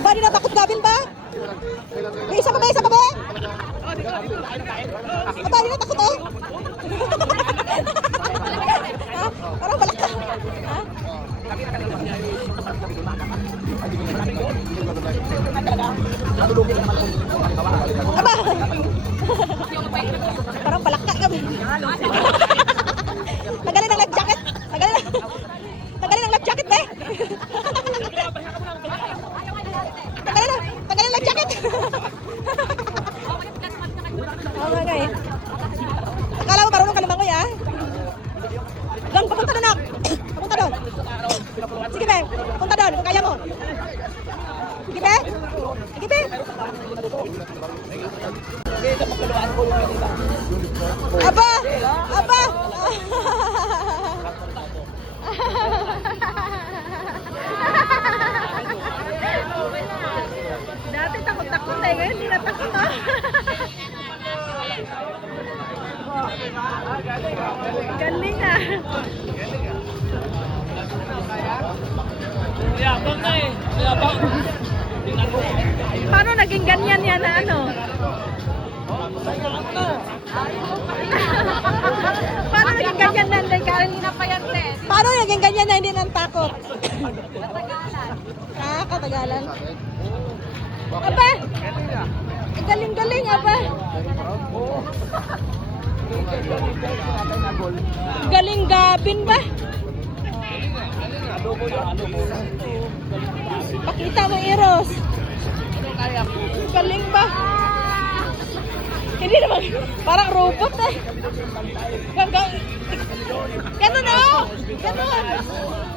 Ba, di natakot Gavin ba? May isa pa ba? Isa pa ba? Aba, di natakot oh. Ha? Parang balak ka. Ha? Aba. Parang balak ka kami. Tagalin ang life jacket. Tagalin ang life jacket ba? Tagalin ang life jacket. Oh my God. Akala mo marunong ka naman kuya? Doon, papunta doon, nak. Papunta doon. Sige, be. Punta doon, kung kaya mo. Sige, be. Sige, be. Aba! Aba! Dati takot-takot eh. Ngayon, hindi natakot ah. Galing ah. Yabang na eh. Yabang. Paano naging ganyan yan na ano? Paano naging ganyan na hindi ka? Paano naging ganyan na hindi nang takot? Katagalan. Ah, katagalan. Aba! Galing-galing, aba! Galing Gavin ba? Pakita mo, Eros. Galing ba? Hindi naman, parang robot eh. Ganun oh! Ganun!